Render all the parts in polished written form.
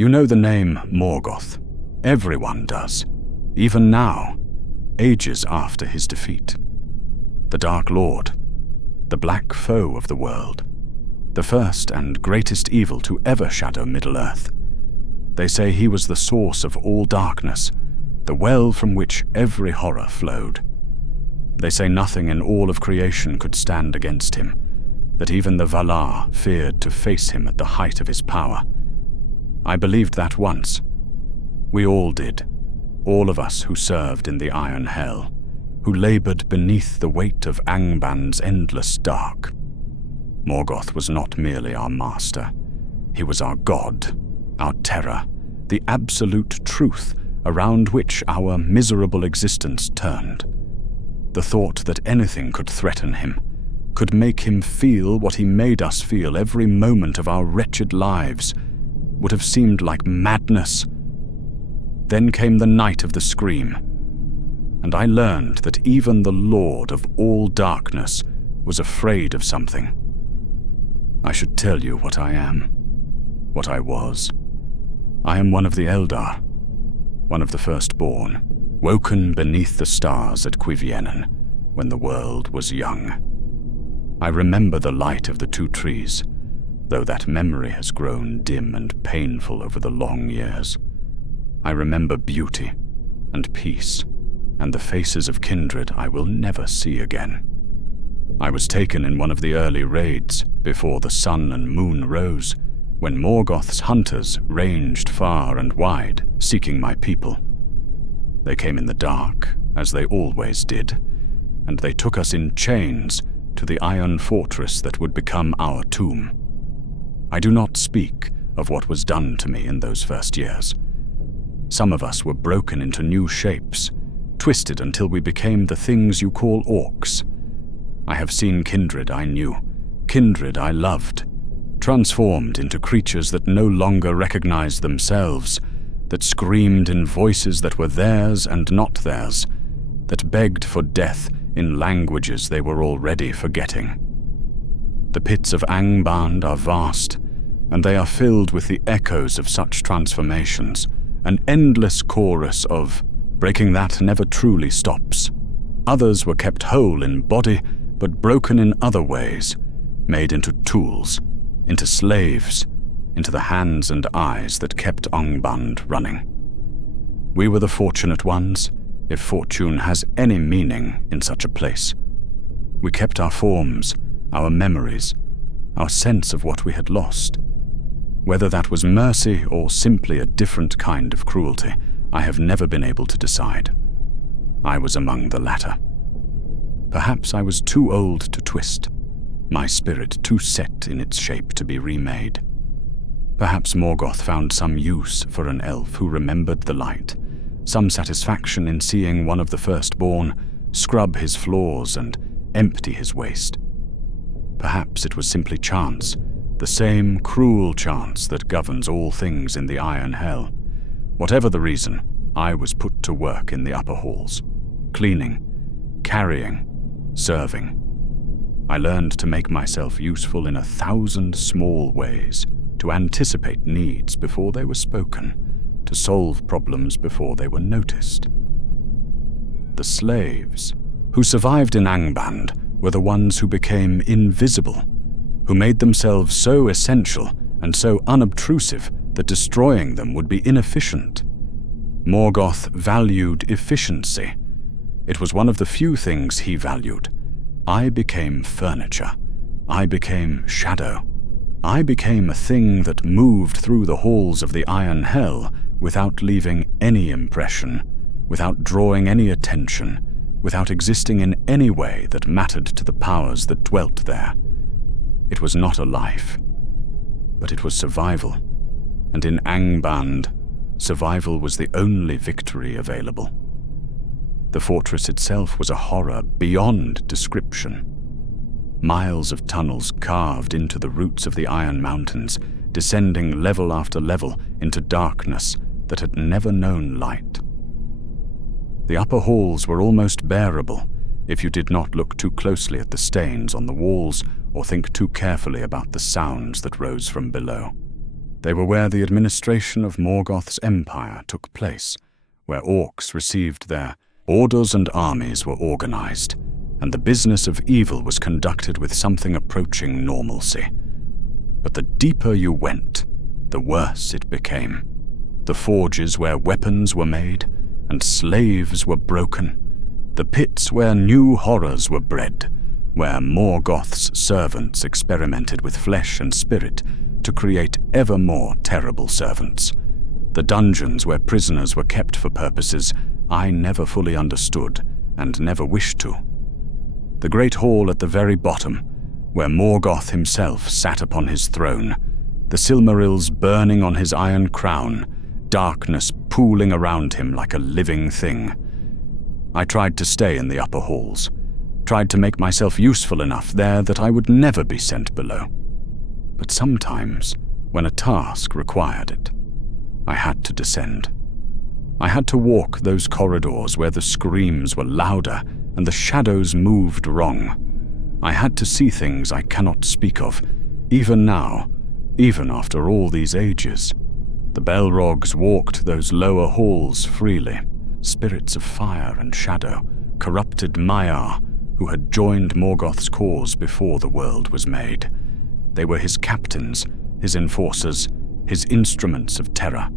You know the name Morgoth. Everyone does. Even now, ages after his defeat. The Dark Lord, the black foe of the world, the first and greatest evil to ever shadow Middle-earth. They say he was the source of all darkness, the well from which every horror flowed. They say nothing in all of creation could stand against him, that even the Valar feared to face him at the height of his power. I believed that once. We all did, all of us who served in the Iron Hell, who labored beneath the weight of Angband's endless dark. Morgoth was not merely our master. He was our god, our terror, the absolute truth around which our miserable existence turned. The thought that anything could threaten him, could make him feel what he made us feel every moment of our wretched lives, would have seemed like madness. Then came the night of the Scream, and I learned that even the Lord of all darkness was afraid of something. I should tell you what I am, what I was. I am one of the Eldar, one of the firstborn, woken beneath the stars at Cuiviénen when the world was young. I remember the light of the two trees, though that memory has grown dim and painful over the long years. I remember beauty and peace and the faces of kindred I will never see again. I was taken in one of the early raids before the sun and moon rose, when Morgoth's hunters ranged far and wide, seeking my people. They came in the dark, as they always did, and they took us in chains to the iron fortress that would become our tomb. I do not speak of what was done to me in those first years. Some of us were broken into new shapes, twisted until we became the things you call orcs. I have seen kindred I knew, kindred I loved, transformed into creatures that no longer recognized themselves, that screamed in voices that were theirs and not theirs, that begged for death in languages they were already forgetting. The pits of Angband are vast, and they are filled with the echoes of such transformations, an endless chorus of breaking that never truly stops. Others were kept whole in body, but broken in other ways, made into tools, into slaves, into the hands and eyes that kept Angband running. We were the fortunate ones, if fortune has any meaning in such a place. We kept our forms, our memories, our sense of what we had lost. Whether that was mercy or simply a different kind of cruelty, I have never been able to decide. I was among the latter. Perhaps I was too old to twist, my spirit too set in its shape to be remade. Perhaps Morgoth found some use for an elf who remembered the light, some satisfaction in seeing one of the firstborn scrub his flaws and empty his waste. Perhaps it was simply chance, the same cruel chance that governs all things in the Iron Hell. Whatever the reason, I was put to work in the upper halls, cleaning, carrying, serving. I learned to make myself useful in 1,000 small ways, to anticipate needs before they were spoken, to solve problems before they were noticed. The slaves who survived in Angband were the ones who became invisible, who made themselves so essential and so unobtrusive that destroying them would be inefficient. Morgoth valued efficiency. It was one of the few things he valued. I became furniture. I became shadow. I became a thing that moved through the halls of the Iron Hell without leaving any impression, without drawing any attention, without existing in any way that mattered to the powers that dwelt there. It was not a life, but it was survival, and in Angband, survival was the only victory available. The fortress itself was a horror beyond description. Miles of tunnels carved into the roots of the Iron Mountains, descending level after level into darkness that had never known light. The upper halls were almost bearable if you did not look too closely at the stains on the walls or think too carefully about the sounds that rose from below. They were where the administration of Morgoth's empire took place, where orcs received their orders and armies were organized, and the business of evil was conducted with something approaching normalcy. But the deeper you went, the worse it became. The forges where weapons were made and slaves were broken, the pits where new horrors were bred, where Morgoth's servants experimented with flesh and spirit to create ever more terrible servants. The dungeons where prisoners were kept for purposes I never fully understood and never wished to. The great hall at the very bottom, where Morgoth himself sat upon his throne, the Silmarils burning on his iron crown, darkness pooling around him like a living thing. I tried to stay in the upper halls, tried to make myself useful enough there that I would never be sent below. But sometimes, when a task required it, I had to descend. I had to walk those corridors where the screams were louder and the shadows moved wrong. I had to see things I cannot speak of, even now, even after all these ages. The Balrogs walked those lower halls freely, spirits of fire and shadow, corrupted Maiar, who had joined Morgoth's cause before the world was made. They were his captains, his enforcers, his instruments of terror.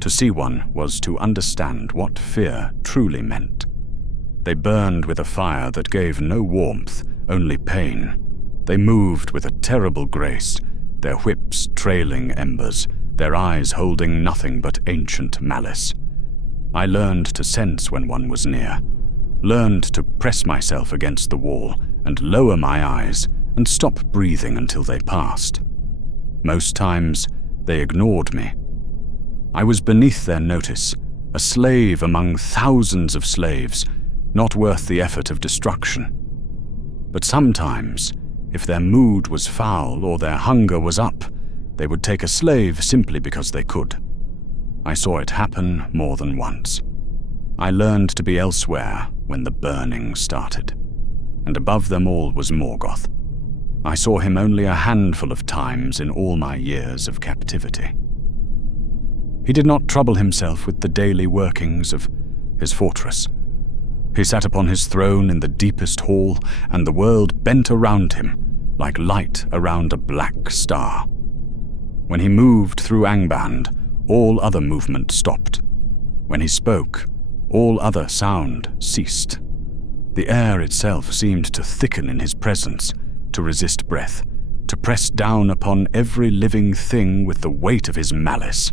To see one was to understand what fear truly meant. They burned with a fire that gave no warmth, only pain. They moved with a terrible grace, their whips trailing embers, their eyes holding nothing but ancient malice. I learned to sense when one was near, learned to press myself against the wall and lower my eyes and stop breathing until they passed. Most times, they ignored me. I was beneath their notice, a slave among thousands of slaves, not worth the effort of destruction. But sometimes, if their mood was foul or their hunger was up, they would take a slave simply because they could. I saw it happen more than once. I learned to be elsewhere when the burning started, and above them all was Morgoth. I saw him only a handful of times in all my years of captivity. He did not trouble himself with the daily workings of his fortress. He sat upon his throne in the deepest hall, and the world bent around him like light around a black star. When he moved through Angband, all other movement stopped. When he spoke, all other sound ceased. The air itself seemed to thicken in his presence, to resist breath, to press down upon every living thing with the weight of his malice.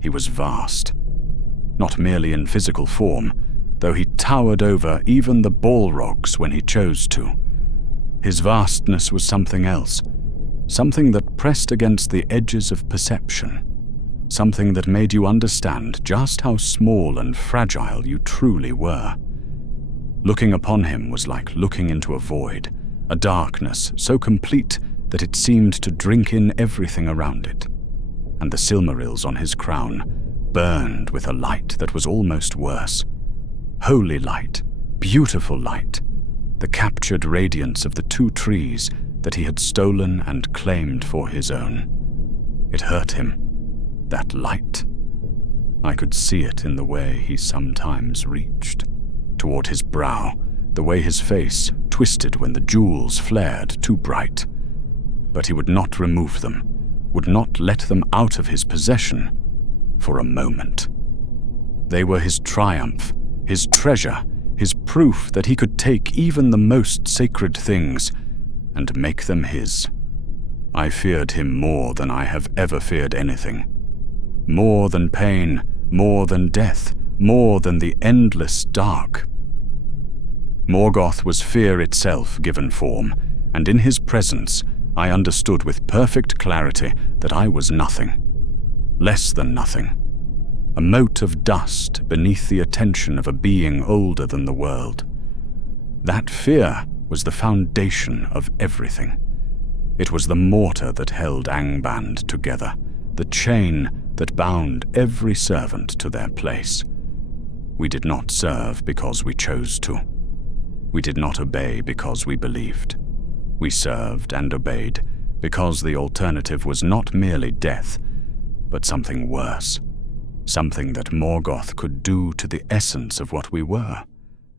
He was vast, not merely in physical form, though he towered over even the Balrogs when he chose to. His vastness was something else, something that pressed against the edges of perception, something that made you understand just how small and fragile you truly were. Looking upon him was like looking into a void, a darkness so complete that it seemed to drink in everything around it. And the Silmarils on his crown burned with a light that was almost worse. Holy light, beautiful light, the captured radiance of the two trees that he had stolen and claimed for his own. It hurt him, that light. I could see it in the way he sometimes reached, toward his brow, the way his face twisted when the jewels flared too bright. But he would not remove them, would not let them out of his possession for a moment. They were his triumph, his treasure, his proof that he could take even the most sacred things and make them his. I feared him more than I have ever feared anything. More than pain, more than death, more than the endless dark. Morgoth was fear itself given form, and in his presence I understood with perfect clarity that I was nothing, less than nothing, a mote of dust beneath the attention of a being older than the world. That fear was the foundation of everything. It was the mortar that held Angband together, the chain that bound every servant to their place. We did not serve because we chose to. We did not obey because we believed. We served and obeyed because the alternative was not merely death, but something worse. Something that Morgoth could do to the essence of what we were.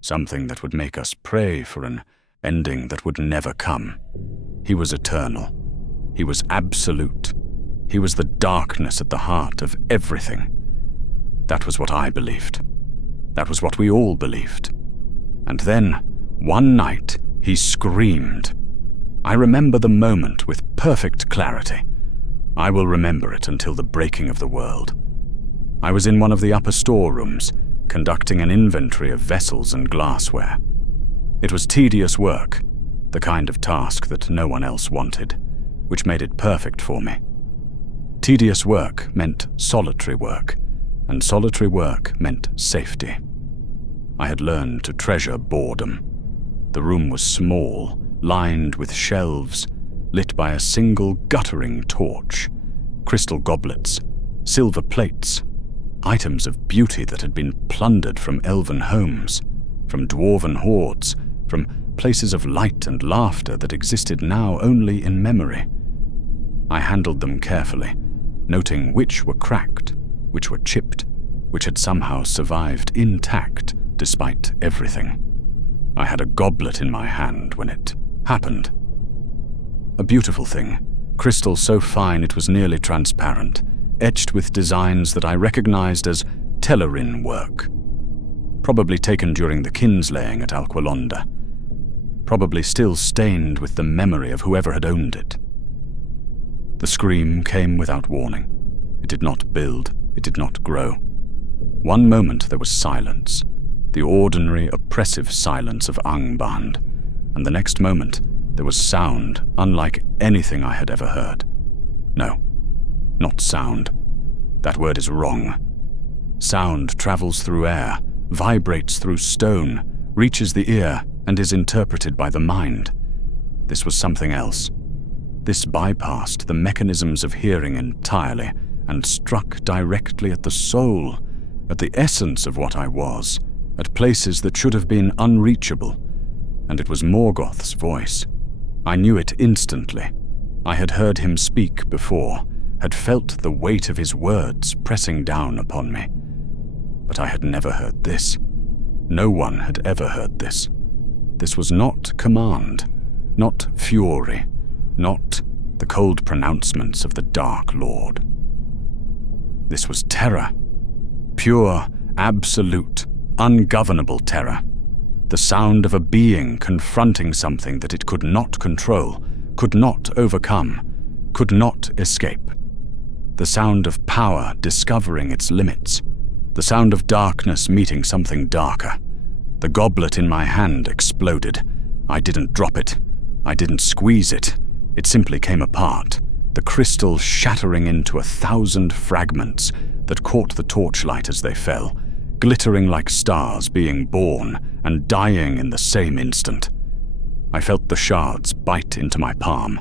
Something that would make us pray for an ending that would never come. He was eternal. He was absolute. He was the darkness at the heart of everything. That was what I believed. That was what we all believed. And then, one night, he screamed. I remember the moment with perfect clarity. I will remember it until the breaking of the world. I was in one of the upper storerooms, conducting an inventory of vessels and glassware. It was tedious work, the kind of task that no one else wanted, which made it perfect for me. Tedious work meant solitary work, and solitary work meant safety. I had learned to treasure boredom. The room was small, lined with shelves, lit by a single guttering torch, crystal goblets, silver plates, items of beauty that had been plundered from elven homes, from dwarven hoards, from places of light and laughter that existed now only in memory. I handled them carefully, noting which were cracked, which were chipped, which had somehow survived intact despite everything. I had a goblet in my hand when it happened. A beautiful thing, crystal so fine it was nearly transparent, etched with designs that I recognized as Tellerin work. Probably taken during the kinslaying at Alqualonda. Probably still stained with the memory of whoever had owned it. The scream came without warning. It did not build, it did not grow. One moment there was silence, the ordinary oppressive silence of Angband, and the next moment there was sound unlike anything I had ever heard. No, not sound. That word is wrong. Sound travels through air, vibrates through stone, reaches the ear, and is interpreted by the mind. This was something else. This bypassed the mechanisms of hearing entirely and struck directly at the soul, at the essence of what I was, at places that should have been unreachable. And it was Morgoth's voice. I knew it instantly. I had heard him speak before, had felt the weight of his words pressing down upon me. But I had never heard this. No one had ever heard this. This was not command, not fury, not the cold pronouncements of the Dark Lord. This was terror. Pure, absolute, ungovernable terror. The sound of a being confronting something that it could not control, could not overcome, could not escape. The sound of power discovering its limits. The sound of darkness meeting something darker. The goblet in my hand exploded. I didn't drop it. I didn't squeeze it. It simply came apart, the crystal shattering into 1,000 fragments that caught the torchlight as they fell, glittering like stars being born and dying in the same instant. I felt the shards bite into my palm,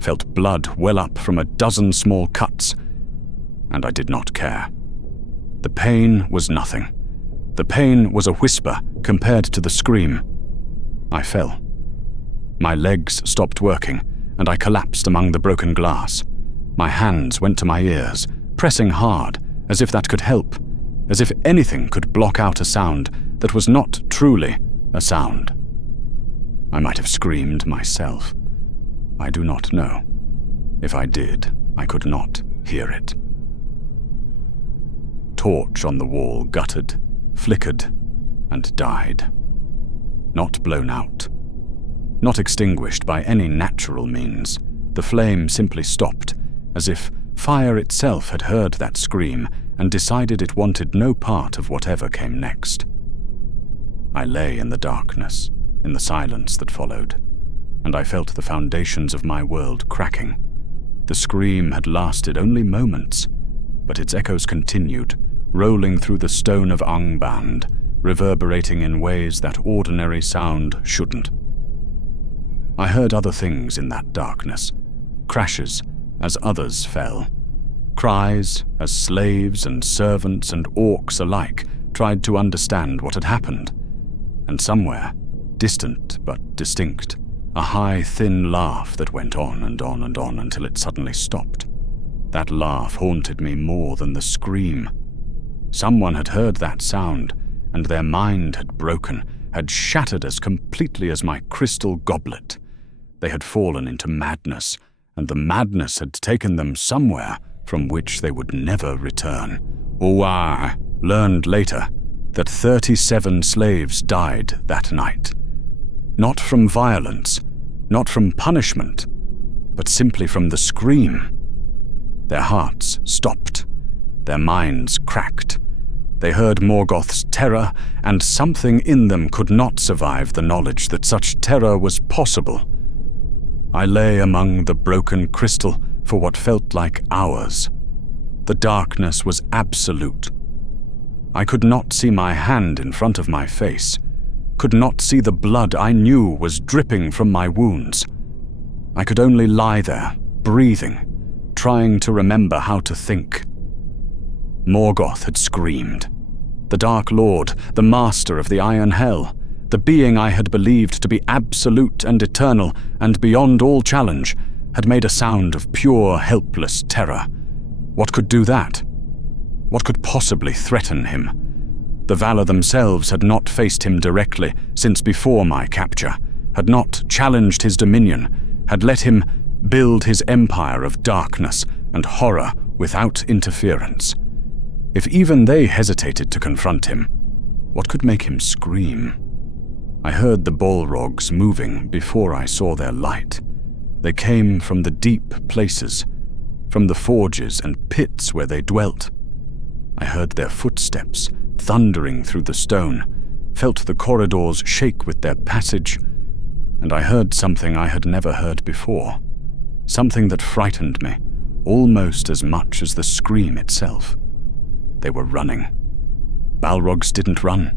felt blood well up from 12 small cuts, and I did not care. The pain was nothing. The pain was a whisper compared to the scream. I fell. My legs stopped working, and I collapsed among the broken glass. My hands went to my ears, pressing hard, as if that could help, as if anything could block out a sound that was not truly a sound. I might have screamed myself. I do not know. If I did, I could not hear it. Torch on the wall guttered, flickered, and died. Not blown out. Not extinguished by any natural means. The flame simply stopped, as if fire itself had heard that scream and decided it wanted no part of whatever came next. I lay in the darkness, in the silence that followed, and I felt the foundations of my world cracking. The scream had lasted only moments, but its echoes continued, rolling through the stone of Angband, reverberating in ways that ordinary sound shouldn't. I heard other things in that darkness, crashes as others fell, cries as slaves and servants and orcs alike tried to understand what had happened, and somewhere, distant but distinct, a high, thin laugh that went on and on and on until it suddenly stopped. That laugh haunted me more than the scream. Someone had heard that sound, and their mind had broken, had shattered as completely as my crystal goblet. They had fallen into madness, and the madness had taken them somewhere from which they would never return. I learned later that 37 slaves died that night. Not from violence, not from punishment, but simply from the scream. Their hearts stopped, their minds cracked. They heard Morgoth's terror, and something in them could not survive the knowledge that such terror was possible. I lay among the broken crystal for what felt like hours. The darkness was absolute. I could not see my hand in front of my face, could not see the blood I knew was dripping from my wounds. I could only lie there, breathing, trying to remember how to think. Morgoth had screamed. The Dark Lord, the master of the Iron Hell, the being I had believed to be absolute and eternal and beyond all challenge, had made a sound of pure, helpless terror. What could do that? What could possibly threaten him? The Valar themselves had not faced him directly since before my capture, had not challenged his dominion, had let him build his empire of darkness and horror without interference. If even they hesitated to confront him, what could make him scream? I heard the Balrogs moving before I saw their light. They came from the deep places, from the forges and pits where they dwelt. I heard their footsteps thundering through the stone, felt the corridors shake with their passage, and I heard something I had never heard before, something that frightened me almost as much as the scream itself. They were running. Balrogs didn't run.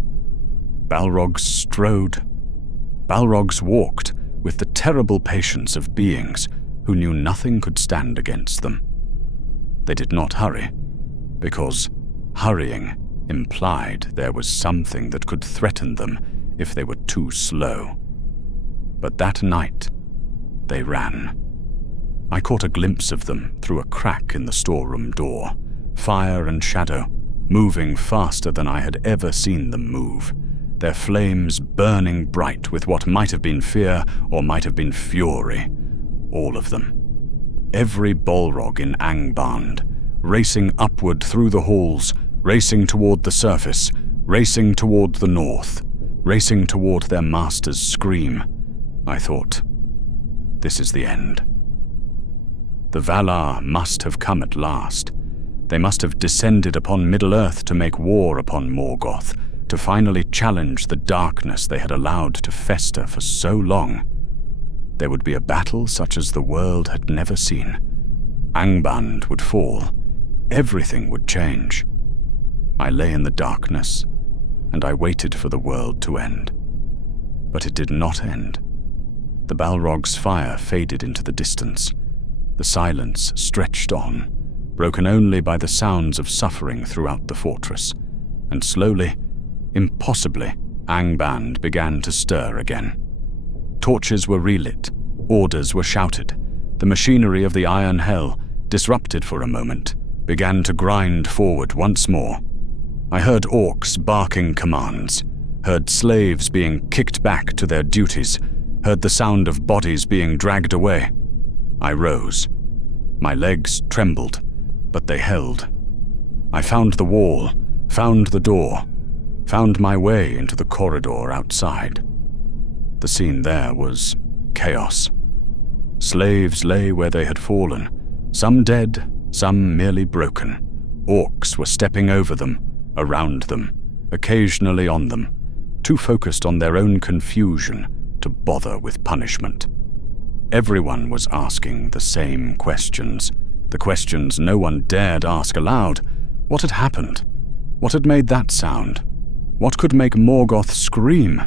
Balrogs strode. Balrogs walked with the terrible patience of beings who knew nothing could stand against them. They did not hurry, because hurrying implied there was something that could threaten them if they were too slow. But that night, they ran. I caught a glimpse of them through a crack in the storeroom door, fire and shadow, moving faster than I had ever seen them move, their flames burning bright with what might have been fear or might have been fury. All of them. Every Balrog in Angband, racing upward through the halls, racing toward the surface, racing toward the north, racing toward their master's scream. I thought, this is the end. The Valar must have come at last. They must have descended upon Middle-earth to make war upon Morgoth, to finally challenge the darkness they had allowed to fester for so long. There would be a battle such as the world had never seen. Angband would fall. Everything would change. I lay in the darkness, and I waited for the world to end. But it did not end. The Balrog's fire faded into the distance. The silence stretched on, broken only by the sounds of suffering throughout the fortress, and slowly, impossibly, Angband began to stir again. Torches were relit, orders were shouted. The machinery of the Iron Hell, disrupted for a moment, began to grind forward once more. I heard orcs barking commands, heard slaves being kicked back to their duties, heard the sound of bodies being dragged away. I rose. My legs trembled, but they held. I found the wall, found the door, found my way into the corridor outside. The scene there was chaos. Slaves lay where they had fallen, some dead, some merely broken. Orcs were stepping over them, around them, occasionally on them, too focused on their own confusion to bother with punishment. Everyone was asking the same questions, the questions no one dared ask aloud. What had happened? What had made that sound? What could make Morgoth scream?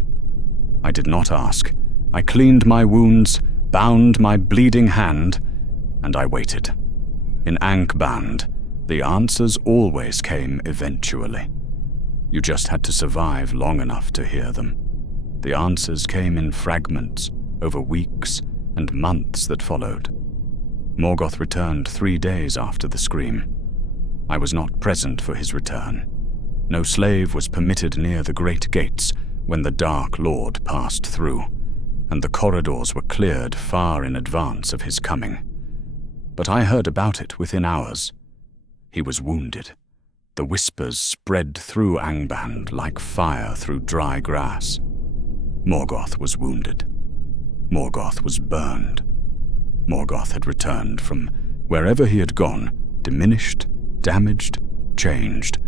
I did not ask. I cleaned my wounds, bound my bleeding hand, and I waited. In Angband, the answers always came eventually. You just had to survive long enough to hear them. The answers came in fragments over weeks and months that followed. Morgoth returned 3 days after the scream. I was not present for his return. No slave was permitted near the great gates when the Dark Lord passed through, and the corridors were cleared far in advance of his coming. But I heard about it within hours. He was wounded. The whispers spread through Angband like fire through dry grass. Morgoth was wounded. Morgoth was burned. Morgoth had returned from wherever he had gone, diminished, damaged, changed.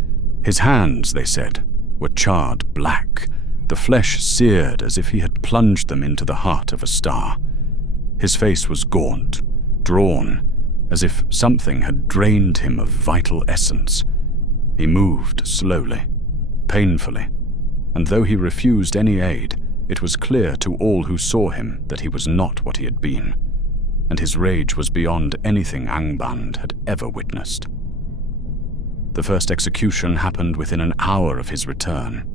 His hands, they said, were charred black, the flesh seared as if he had plunged them into the heart of a star. His face was gaunt, drawn, as if something had drained him of vital essence. He moved slowly, painfully, and though he refused any aid, it was clear to all who saw him that he was not what he had been, and his rage was beyond anything Angband had ever witnessed. The first execution happened within an hour of his return.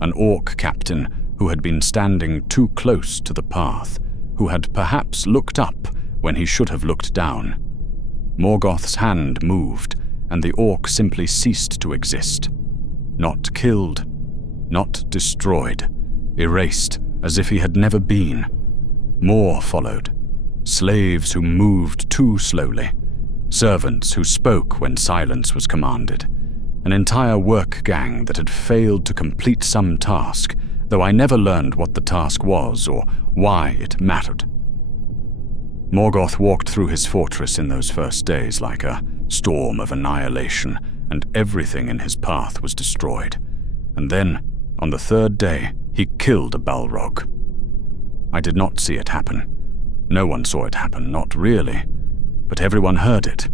An orc captain who had been standing too close to the path, who had perhaps looked up when he should have looked down. Morgoth's hand moved, and the orc simply ceased to exist. Not killed, not destroyed, erased as if he had never been. More followed. Slaves who moved too slowly. Servants who spoke when silence was commanded. An entire work gang that had failed to complete some task, though I never learned what the task was or why it mattered. Morgoth walked through his fortress in those first days like a storm of annihilation, and everything in his path was destroyed. And then, on the third day, he killed a Balrog. I did not see it happen. No one saw it happen, not really. But everyone heard it.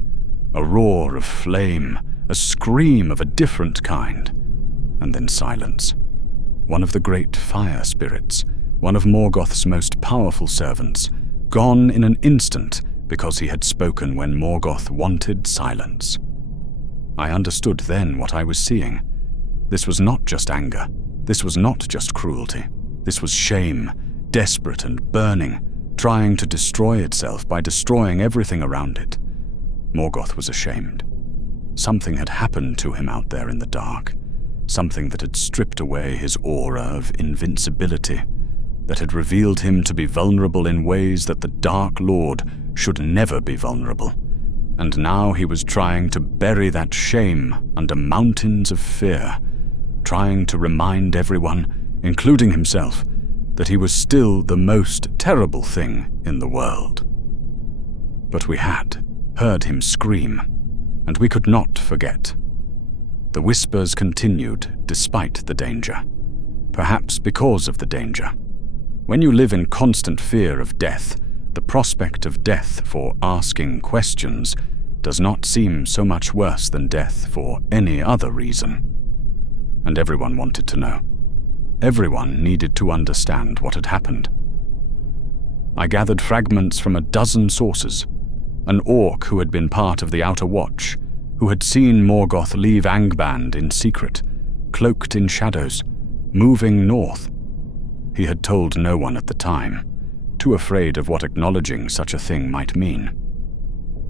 A roar of flame, a scream of a different kind, and then silence. One of the great fire spirits, one of Morgoth's most powerful servants, gone in an instant because he had spoken when Morgoth wanted silence. I understood then what I was seeing. This was not just anger. This was not just cruelty. This was shame, desperate and burning, trying to destroy itself by destroying everything around it. Morgoth was ashamed. Something had happened to him out there in the dark, something that had stripped away his aura of invincibility, that had revealed him to be vulnerable in ways that the Dark Lord should never be vulnerable. And now he was trying to bury that shame under mountains of fear, trying to remind everyone, including himself, that he was still the most terrible thing in the world. But we had heard him scream, and we could not forget. The whispers continued despite the danger, perhaps because of the danger. When you live in constant fear of death, the prospect of death for asking questions does not seem so much worse than death for any other reason. And everyone wanted to know. Everyone needed to understand what had happened. I gathered fragments from a dozen sources. An orc who had been part of the Outer Watch, who had seen Morgoth leave Angband in secret, cloaked in shadows, moving north. He had told no one at the time, too afraid of what acknowledging such a thing might mean.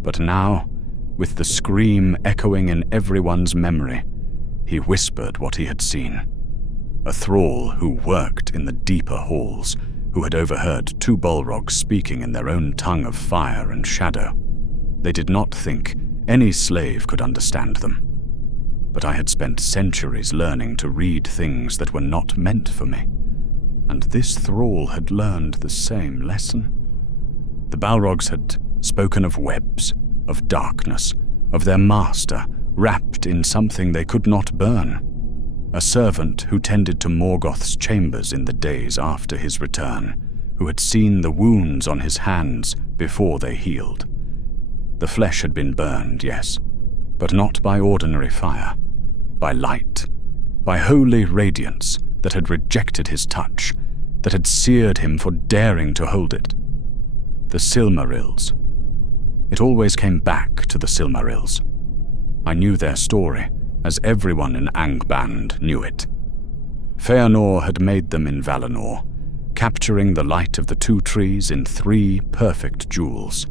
But now, with the scream echoing in everyone's memory, he whispered what he had seen. A thrall who worked in the deeper halls, who had overheard 2 Balrogs speaking in their own tongue of fire and shadow. They did not think any slave could understand them. But I had spent centuries learning to read things that were not meant for me, and this thrall had learned the same lesson. The Balrogs had spoken of webs, of darkness, of their master wrapped in something they could not burn, a servant who tended to Morgoth's chambers in the days after his return, who had seen the wounds on his hands before they healed. The flesh had been burned, yes, but not by ordinary fire, by light, by holy radiance that had rejected his touch, that had seared him for daring to hold it. The Silmarils. It always came back to the Silmarils. I knew their story, as everyone in Angband knew it. Feanor had made them in Valinor, capturing the light of the 2 trees in 3 perfect jewels.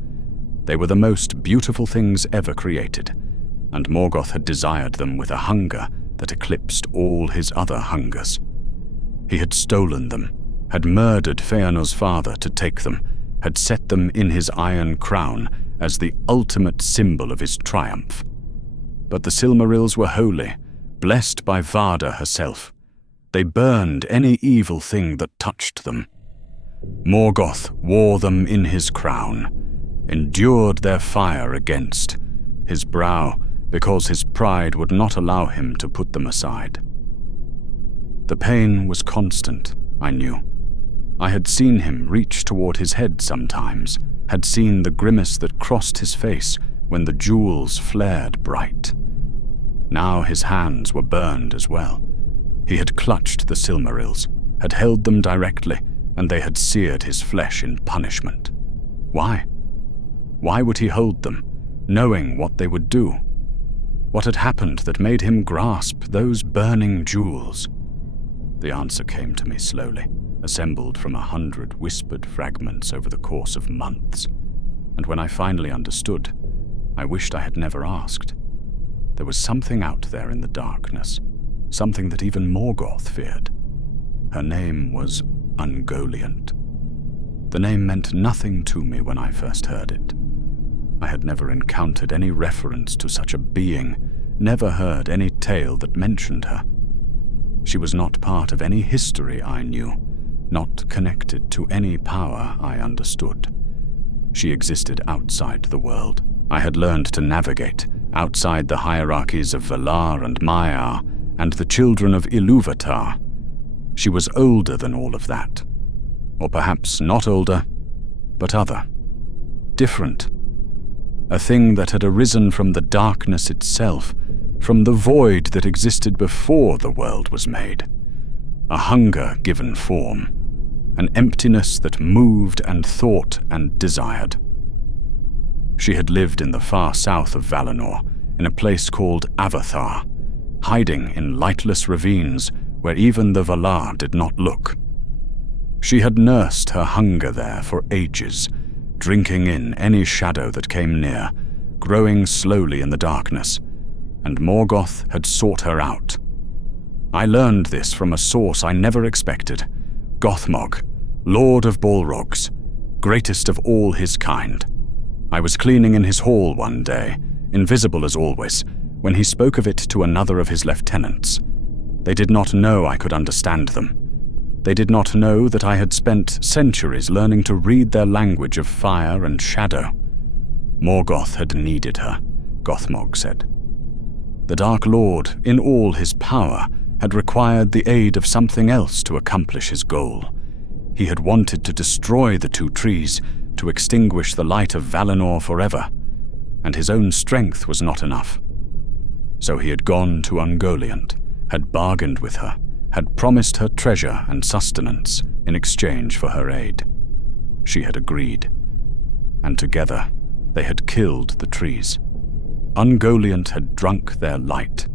They were the most beautiful things ever created, and Morgoth had desired them with a hunger that eclipsed all his other hungers. He had stolen them, had murdered Feanor's father to take them, had set them in his iron crown as the ultimate symbol of his triumph. But the Silmarils were holy, blessed by Vada herself. They burned any evil thing that touched them. Morgoth wore them in his crown, endured their fire against his brow because his pride would not allow him to put them aside. The pain was constant, I knew. I had seen him reach toward his head sometimes, had seen the grimace that crossed his face when the jewels flared bright. Now his hands were burned as well. He had clutched the Silmarils, had held them directly, and they had seared his flesh in punishment. Why? Why would he hold them, knowing what they would do? What had happened that made him grasp those burning jewels? The answer came to me slowly, assembled from 100 whispered fragments over the course of months. And when I finally understood, I wished I had never asked. There was something out there in the darkness, something that even Morgoth feared. Her name was Ungoliant. The name meant nothing to me when I first heard it. I had never encountered any reference to such a being, never heard any tale that mentioned her. She was not part of any history I knew, not connected to any power I understood. She existed outside the world. I had learned to navigate outside the hierarchies of Valar and Maiar and the children of Ilúvatar. She was older than all of that. Or perhaps not older, but other. Different. A thing that had arisen from the darkness itself, from the void that existed before the world was made. A hunger given form. An emptiness that moved and thought and desired. She had lived in the far south of Valinor, in a place called Avathar, hiding in lightless ravines where even the Valar did not look. She had nursed her hunger there for ages, drinking in any shadow that came near, growing slowly in the darkness, and Morgoth had sought her out. I learned this from a source I never expected, Gothmog, Lord of Balrogs, greatest of all his kind. I was cleaning in his hall one day, invisible as always, when he spoke of it to another of his lieutenants. They did not know I could understand them. They did not know that I had spent centuries learning to read their language of fire and shadow. Morgoth had needed her, Gothmog said. The Dark Lord, in all his power, had required the aid of something else to accomplish his goal. He had wanted to destroy the two trees, to extinguish the light of Valinor forever, and his own strength was not enough. So he had gone to Ungoliant, had bargained with her, had promised her treasure and sustenance in exchange for her aid. She had agreed, and together they had killed the trees. Ungoliant had drunk their light,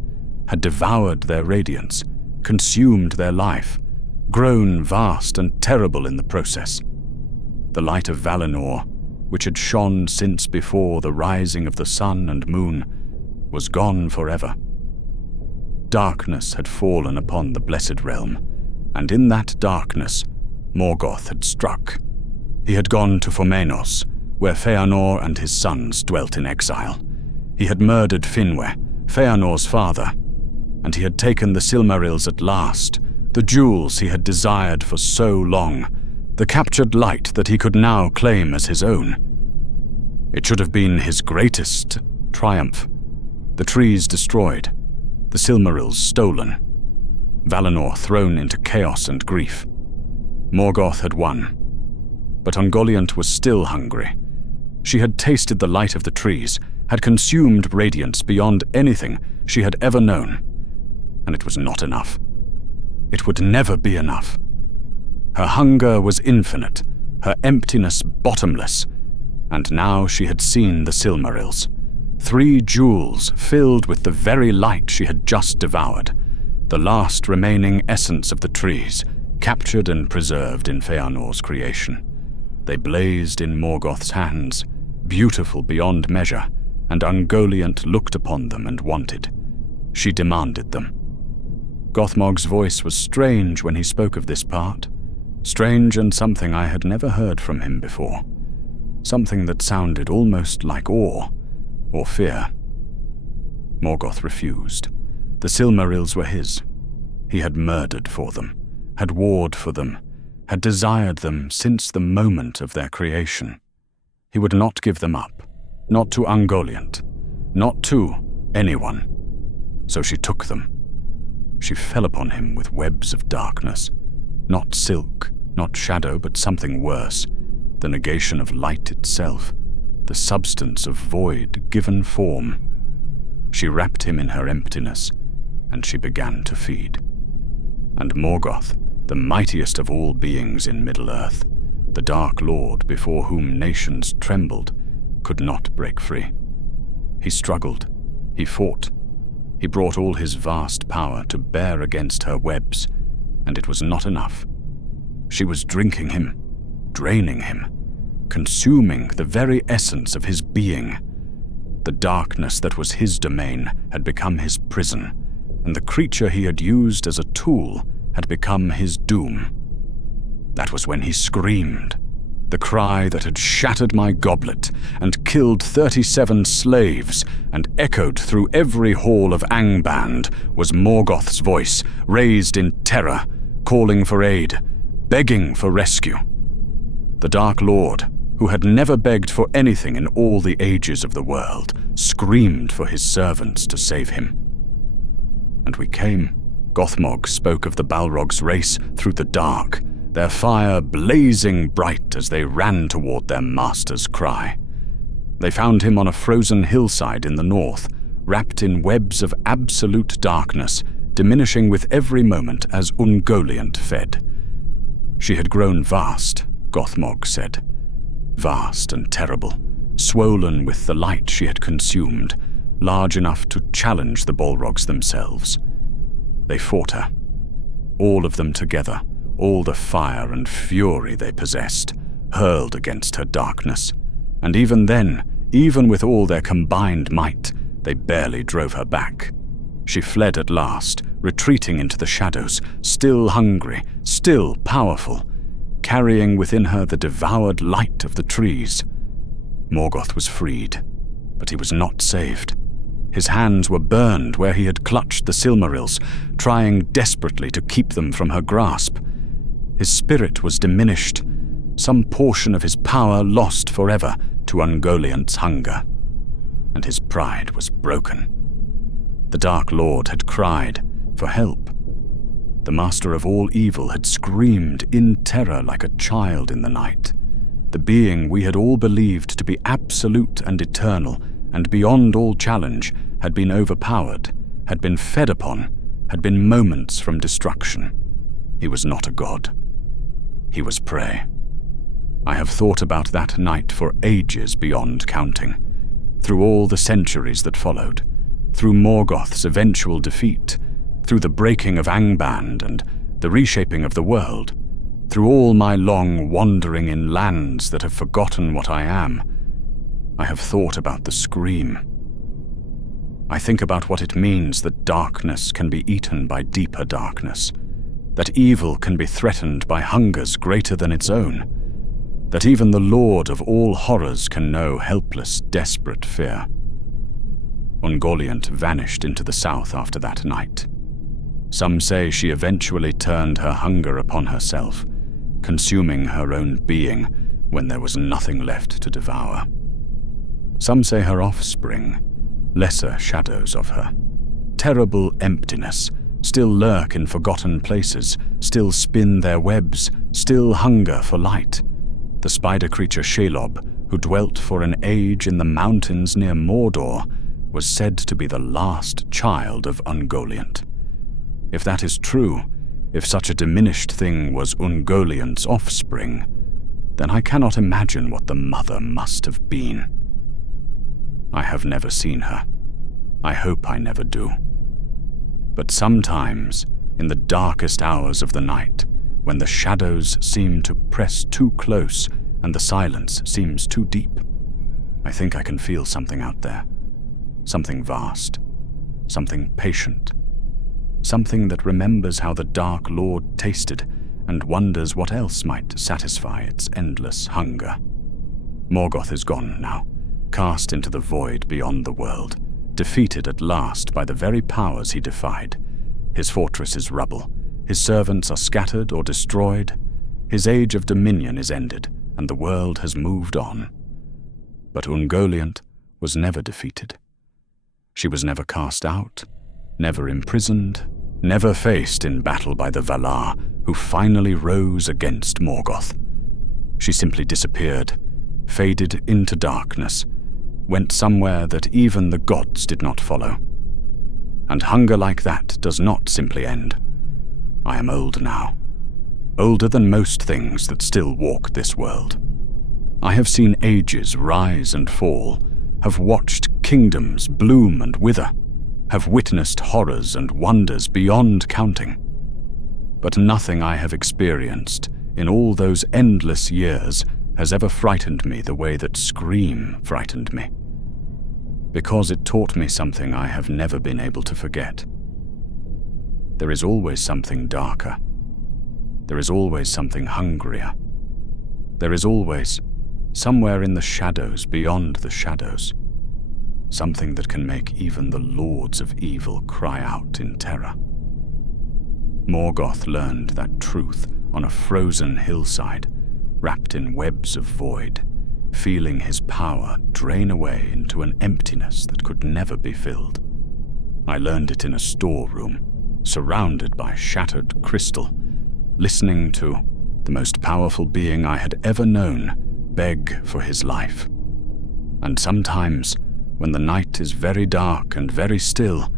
had devoured their radiance, consumed their life, grown vast and terrible in the process. The light of Valinor, which had shone since before the rising of the sun and moon, was gone forever. Darkness had fallen upon the Blessed Realm, and in that darkness, Morgoth had struck. He had gone to Formenos, where Feanor and his sons dwelt in exile. He had murdered Finwë, Feanor's father, and he had taken the Silmarils at last, the jewels he had desired for so long, the captured light that he could now claim as his own. It should have been his greatest triumph. The trees destroyed, the Silmarils stolen, Valinor thrown into chaos and grief. Morgoth had won, but Ungoliant was still hungry. She had tasted the light of the trees, had consumed radiance beyond anything she had ever known, and it was not enough. It would never be enough. Her hunger was infinite, her emptiness bottomless, and now she had seen the Silmarils. 3 jewels filled with the very light she had just devoured, the last remaining essence of the trees, captured and preserved in Feanor's creation. They blazed in Morgoth's hands, beautiful beyond measure, and Ungoliant looked upon them and wanted. She demanded them. Gothmog's voice was strange when he spoke of this part, strange and something I had never heard from him before, something that sounded almost like awe or fear. Morgoth refused. The Silmarils were his. He had murdered for them, had warred for them, had desired them since the moment of their creation. He would not give them up, not to Ungoliant, not to anyone. So she took them. She fell upon him with webs of darkness, not silk, not shadow, but something worse, the negation of light itself, the substance of void given form. She wrapped him in her emptiness, and she began to feed. And Morgoth, the mightiest of all beings in Middle-earth, the Dark Lord before whom nations trembled, could not break free. He struggled, he fought, he brought all his vast power to bear against her webs, and it was not enough. She was drinking him, draining him, consuming the very essence of his being. The darkness that was his domain had become his prison, and the creature he had used as a tool had become his doom. That was when he screamed. The cry that had shattered my goblet and killed 37 slaves and echoed through every hall of Angband was Morgoth's voice, raised in terror, calling for aid, begging for rescue. The Dark Lord, who had never begged for anything in all the ages of the world, screamed for his servants to save him. And we came. Gothmog spoke of the Balrogs' race through the dark, their fire blazing bright as they ran toward their master's cry. They found him on a frozen hillside in the north, wrapped in webs of absolute darkness, diminishing with every moment as Ungoliant fed. She had grown vast, Gothmog said. Vast and terrible, swollen with the light she had consumed, large enough to challenge the Balrogs themselves. They fought her. All of them together, all the fire and fury they possessed, hurled against her darkness. And even then, even with all their combined might, they barely drove her back. She fled at last, retreating into the shadows, still hungry, still powerful, carrying within her the devoured light of the trees. Morgoth was freed, but he was not saved. His hands were burned where he had clutched the Silmarils, trying desperately to keep them from her grasp. His spirit was diminished, some portion of his power lost forever to Ungoliant's hunger, and his pride was broken. The Dark Lord had cried for help. The master of all evil had screamed in terror like a child in the night. The being we had all believed to be absolute and eternal and beyond all challenge had been overpowered, had been fed upon, had been moments from destruction. He was not a god. He was prey. I have thought about that night for ages beyond counting, through all the centuries that followed, through Morgoth's eventual defeat, through the breaking of Angband and the reshaping of the world, through all my long wandering in lands that have forgotten what I am. I have thought about the scream. I think about what it means that darkness can be eaten by deeper darkness, that evil can be threatened by hungers greater than its own, that even the Lord of all horrors can know helpless, desperate fear. Ungoliant vanished into the south after that night. Some say she eventually turned her hunger upon herself, consuming her own being when there was nothing left to devour. Some say her offspring, lesser shadows of her, terrible emptiness, still lurk in forgotten places, still spin their webs, still hunger for light. The spider creature Shelob, who dwelt for an age in the mountains near Mordor, was said to be the last child of Ungoliant. If that is true, if such a diminished thing was Ungoliant's offspring, then I cannot imagine what the mother must have been. I have never seen her. I hope I never do. But sometimes, in the darkest hours of the night, when the shadows seem to press too close and the silence seems too deep, I think I can feel something out there. Something vast. Something patient. Something that remembers how the Dark Lord tasted and wonders what else might satisfy its endless hunger. Morgoth is gone now, cast into the void beyond the world, defeated at last by the very powers he defied. His fortress is rubble, his servants are scattered or destroyed, his age of dominion is ended, and the world has moved on. But Ungoliant was never defeated. She was never cast out, never imprisoned, never faced in battle by the Valar, who finally rose against Morgoth. She simply disappeared, faded into darkness, went somewhere that even the gods did not follow. And hunger like that does not simply end. I am old now, older than most things that still walk this world. I have seen ages rise and fall, have watched kingdoms bloom and wither, have witnessed horrors and wonders beyond counting. But nothing I have experienced in all those endless years has ever frightened me the way that Scream frightened me. Because it taught me something I have never been able to forget. There is always something darker. There is always something hungrier. There is always, somewhere in the shadows beyond the shadows, something that can make even the lords of evil cry out in terror. Morgoth learned that truth on a frozen hillside, wrapped in webs of void, feeling his power drain away into an emptiness that could never be filled. I learned it in a storeroom, surrounded by shattered crystal, listening to the most powerful being I had ever known beg for his life. And sometimes, when the night is very dark and very still,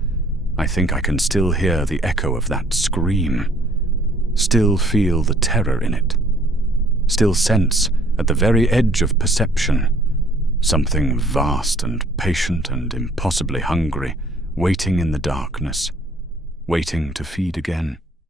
I think I can still hear the echo of that scream, still feel the terror in it, still sense, at the very edge of perception, something vast and patient and impossibly hungry, waiting in the darkness, waiting to feed again.